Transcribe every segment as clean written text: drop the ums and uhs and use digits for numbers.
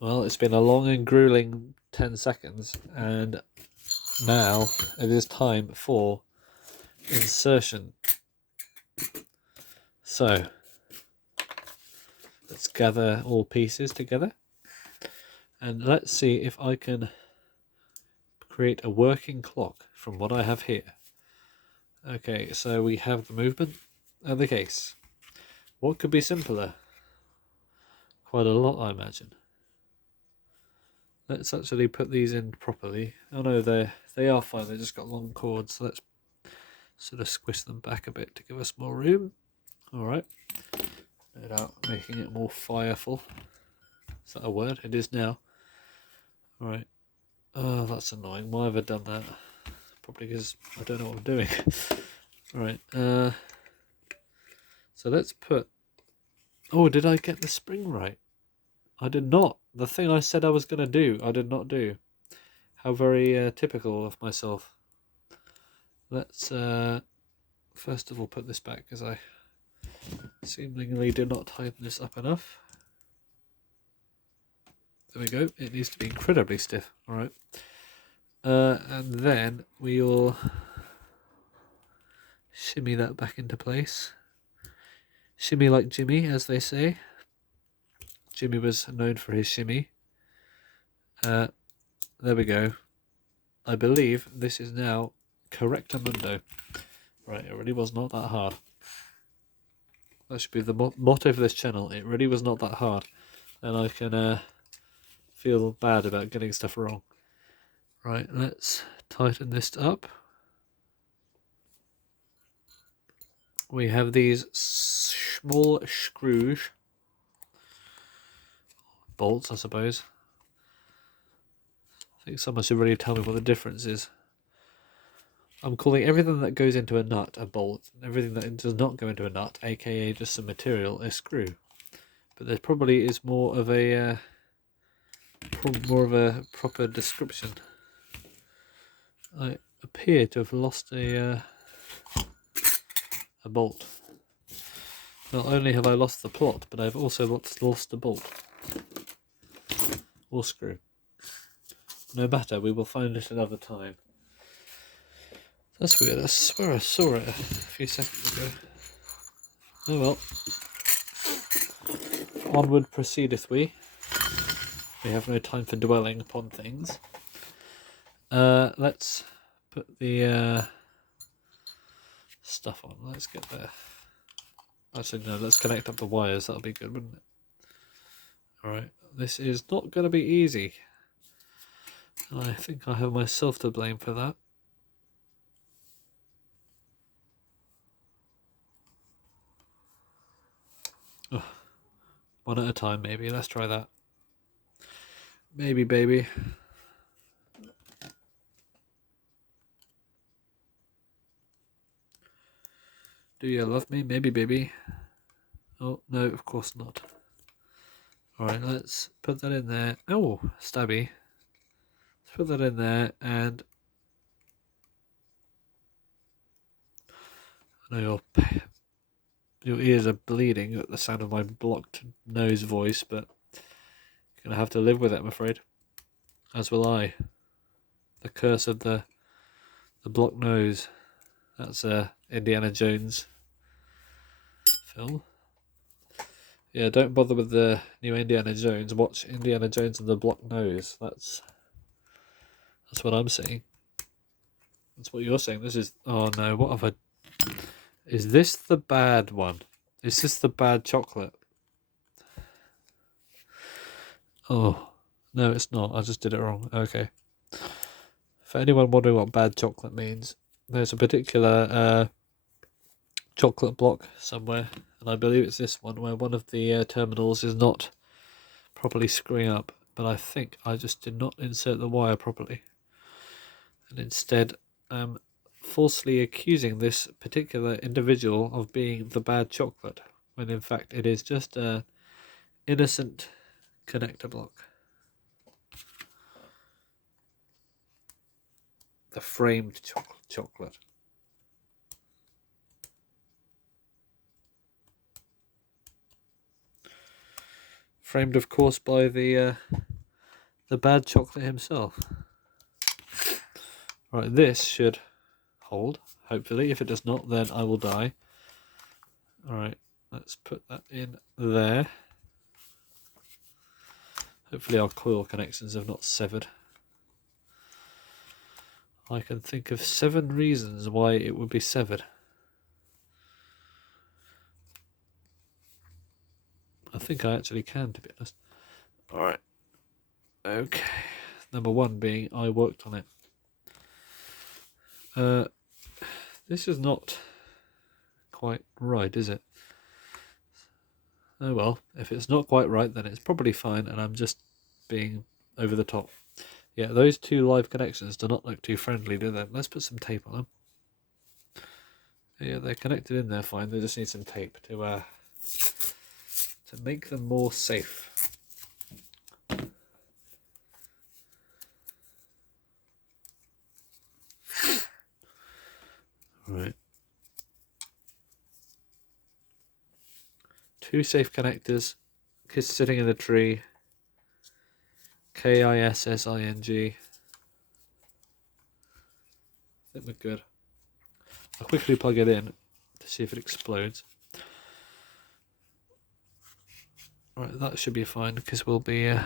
Well, it's been a long and grueling 10 seconds, and now it is time for insertion. So, let's gather all pieces together, and let's see if I can create a working clock from what I have here. Okay, so we have the movement and the case. What could be simpler? Quite a lot, I imagine. Let's actually put these in properly. Oh no, they are fine. They just got long cords. So let's sort of squish them back a bit to give us more room. All right. Without making it more fireful. Is that a word? It is now. All right. Oh, that's annoying. Why have I done that? Probably because I don't know what I'm doing. All right. So let's put. Oh, did I get the spring right? I did not. The thing I said I was going to do, I did not do. How very typical of myself. Let's first of all put this back because I seemingly did not tighten this up enough. There we go. It needs to be incredibly stiff. All right. And then we'll shimmy that back into place. Shimmy like Jimmy, as they say. Jimmy was known for his shimmy. There we go. I believe this is now correctamundo. Right, it really was not that hard. That should be the motto for this channel. It really was not that hard. And I can feel bad about getting stuff wrong. Right, let's tighten this up. We have these small screws. Bolts, I suppose. I think someone should really tell me what the difference is. I'm calling everything that goes into a nut a bolt, and everything that does not go into a nut, aka just some material, a screw. But there probably is more of a proper description. I appear to have lost a bolt. Not only have I lost the plot, but I've also lost the bolt or screw. No matter, we will find it another time. That's weird. I swear I saw it a few seconds ago. Oh well. Onward proceedeth we. We have no time for dwelling upon things. Let's put the stuff on. Let's get there. Actually, no, let's connect up the wires. That'll be good, wouldn't it? Alright, this is not going to be easy. And I think I have myself to blame for that. Oh, one at a time, maybe. Let's try that. Maybe, baby. Do you love me? Maybe, baby. Oh, no, of course not. Alright, let's put that in there. Oh, stabby. Let's put that in there, and I know your ears are bleeding at the sound of my blocked nose voice, but you're going to have to live with it, I'm afraid. As will I. The curse of the blocked nose. That's Indiana Jones film. Yeah, don't bother with the new Indiana Jones. Watch Indiana Jones and the Blocked Nose. That's what I'm saying. That's what you're saying. This is... Oh no, what have I... Is this the bad one? Is this the bad chocolate? Oh, no, it's not. I just did it wrong. Okay. For anyone wondering what bad chocolate means, there's a particular chocolate block somewhere, and I believe it's this one, where one of the terminals is not properly screwing up, but I think I just did not insert the wire properly, and instead falsely accusing this particular individual of being the bad chocolate, when in fact it is just a innocent connector block. The framed chocolate. framed, of course, by the bad chocolate himself. Right, this should hold, hopefully. If it does not, then I will die. Alright, let's put that in there. Hopefully our coil connections have not severed. I can think of 7 reasons why it would be severed. I think I actually can, to be honest. Alright. Okay. Number 1 being I worked on it. This is not quite right, is it? Oh well, if it's not quite right, then it's probably fine, and I'm just being over the top. Yeah, those 2 live connections do not look too friendly, do they? Let's put some tape on them. Yeah, they're connected in there fine. They just need some tape to make them more safe. Right. 2 safe connectors. Kids sitting in the tree. KISSING. I think we're good. I'll quickly plug it in to see if it explodes. Right, that should be fine because we'll be. There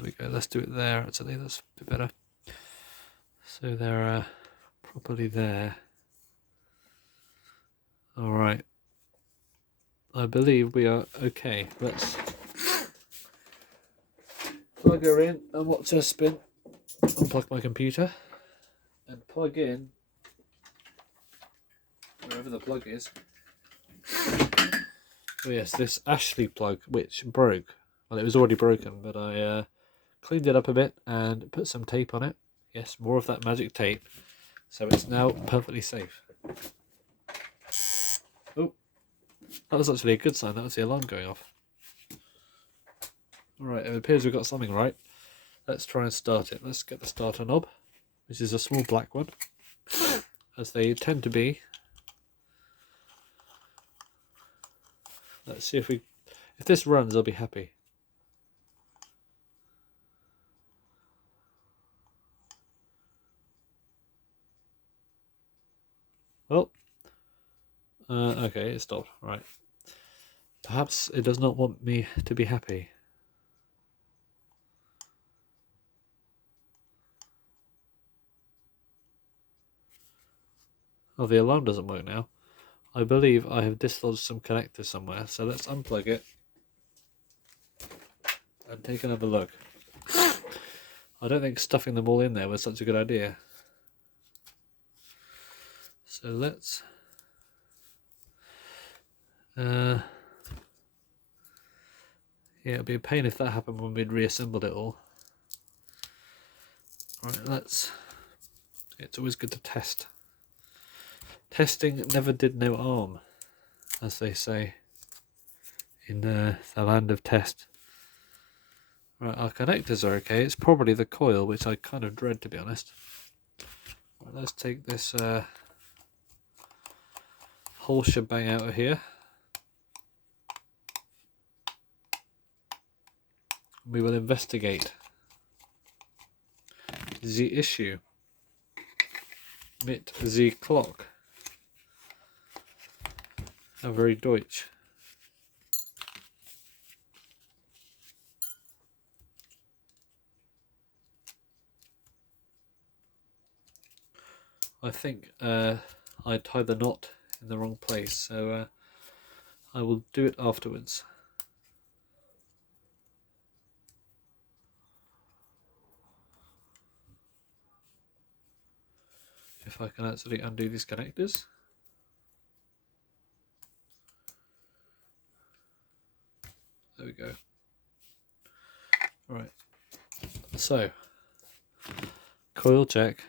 we go. Let's do it there. Actually, that's a bit better. So they're properly there. All right. I believe we are okay. Let's plug her in and watch her spin. Unplug my computer and plug in wherever the plug is. Oh yes, this Ashley plug, which broke. Well, it was already broken, but I cleaned it up a bit and put some tape on it. Yes, more of that magic tape. So it's now perfectly safe. Oh, that was actually a good sign. That was the alarm going off. Alright, it appears we've got something right. Let's try and start it. Let's get the starter knob, which is a small black one, as they tend to be. Let's see if this runs, I'll be happy. Well, okay, it stopped. Right. Perhaps it does not want me to be happy. Oh, the alarm doesn't work now. I believe I have dislodged some connectors somewhere, so let's unplug it and take another look. I don't think stuffing them all in there was such a good idea. So let's yeah, it'd be a pain if that happened when we'd reassembled it all. Right, it's always good to test. Testing never did no harm, as they say in the land of test. Right, our connectors are okay. It's probably the coil, which I kind of dread, to be honest. Right, let's take this whole shebang out of here. We will investigate the issue mit the clock. How very Deutsch. I think I tied the knot in the wrong place, so I will do it afterwards. If I can actually undo these connectors. There we go. Alright, so coil check.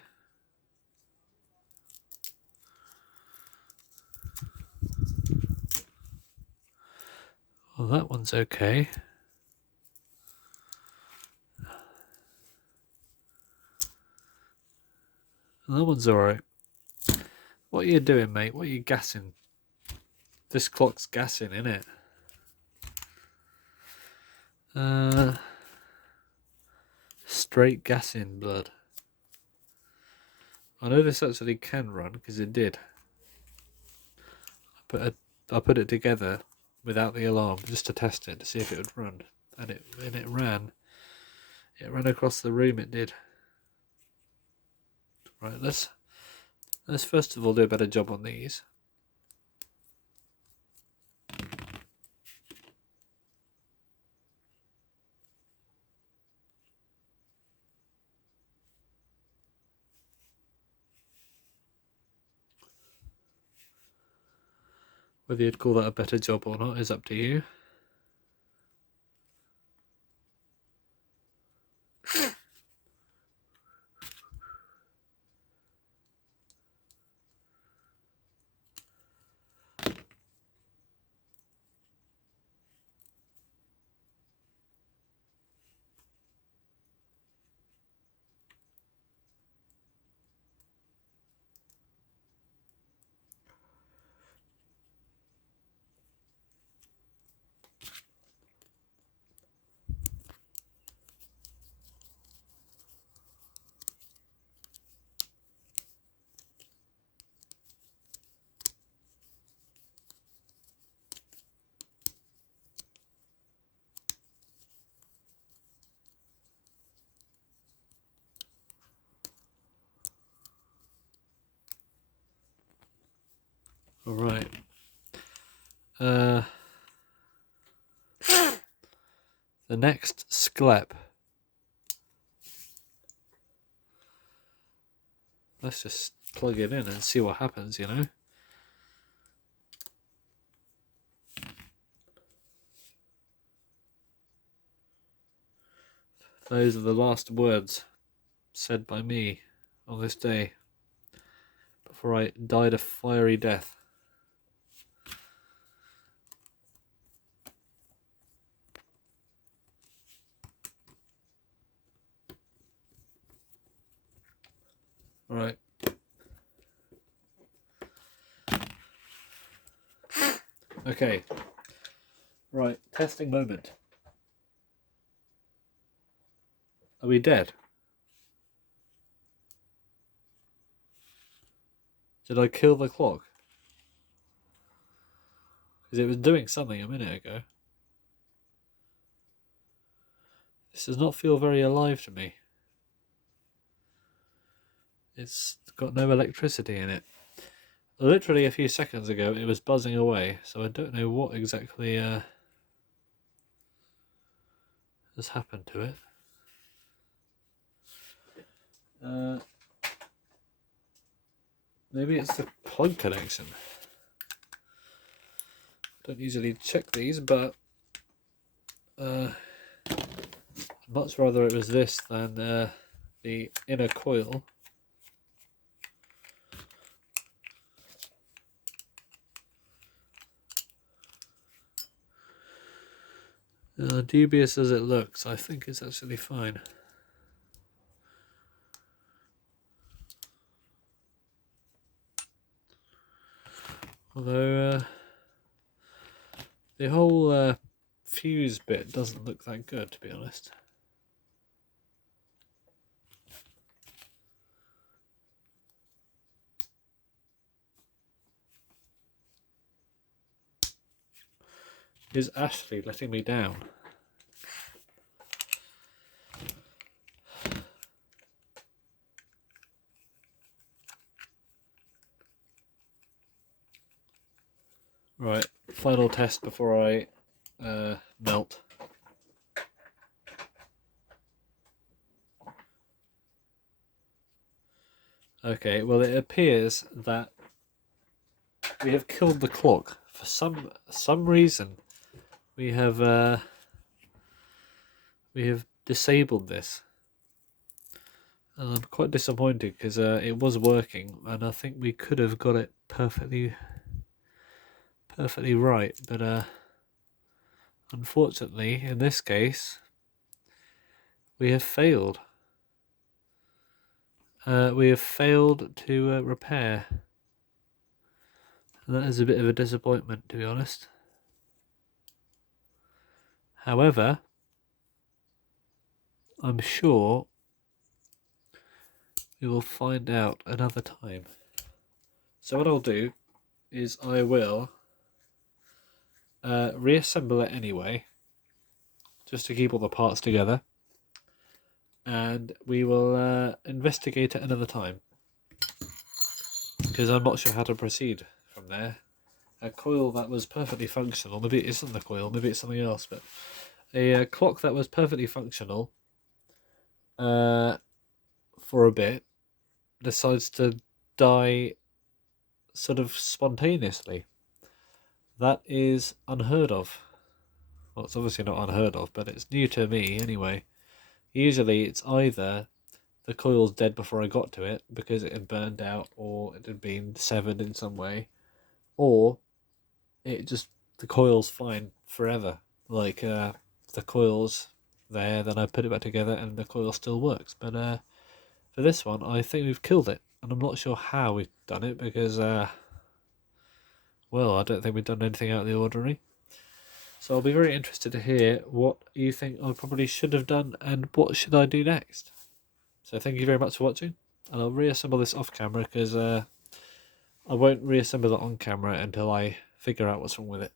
Well, that one's okay. That one's alright. What are you doing, mate? What are you gassing? This clock's gassing, innit? Straight gas in blood. I know this actually can run because it did. I put it together without the alarm just to test it to see if it would run, and it ran. It ran across the room. It did. Right, let's first of all do a better job on these. Whether you'd call that a better job or not is up to you. All right. The next sklep. Let's just plug it in and see what happens, you know. Those are the last words said by me on this day before I died a fiery death. Right. Okay. Right, testing moment. Are we dead? Did I kill the clock? Because it was doing something a minute ago. This does not feel very alive to me. It's got no electricity in it. Literally a few seconds ago it was buzzing away, so I don't know what exactly has happened to it. Maybe it's the plug connection. Don't usually check these, but I'd much rather it was this than the inner coil. Dubious as it looks, I think it's actually fine. Although the whole fuse bit doesn't look that good, to be honest. Is Ashley letting me down? Right, final test before I melt. Okay, well it appears that we have killed the clock. For some reason, we have disabled this. And I'm quite disappointed because it was working, and I think we could have got it perfectly right, but unfortunately, in this case, we have failed. We have failed to repair. And that is a bit of a disappointment, to be honest. However, I'm sure we will find out another time. So what I'll do is I will reassemble it anyway, just to keep all the parts together, and we will investigate it another time, because I'm not sure how to proceed from there. A coil that was perfectly functional, maybe it isn't the coil, maybe it's something else, but a clock that was perfectly functional for a bit decides to die sort of spontaneously. That is unheard of. Well, it's obviously not unheard of, but it's new to me anyway. Usually it's either the coil's dead before I got to it because it had burned out or it had been severed in some way, or the coil's fine forever. Like the coil's there, then I put it back together and the coil still works. But for this one, I think we've killed it, and I'm not sure how we've done it because, well, I don't think we've done anything out of the ordinary. So I'll be very interested to hear what you think I probably should have done and what should I do next. So thank you very much for watching, and I'll reassemble this off camera because I won't reassemble it on camera until I figure out what's wrong with it.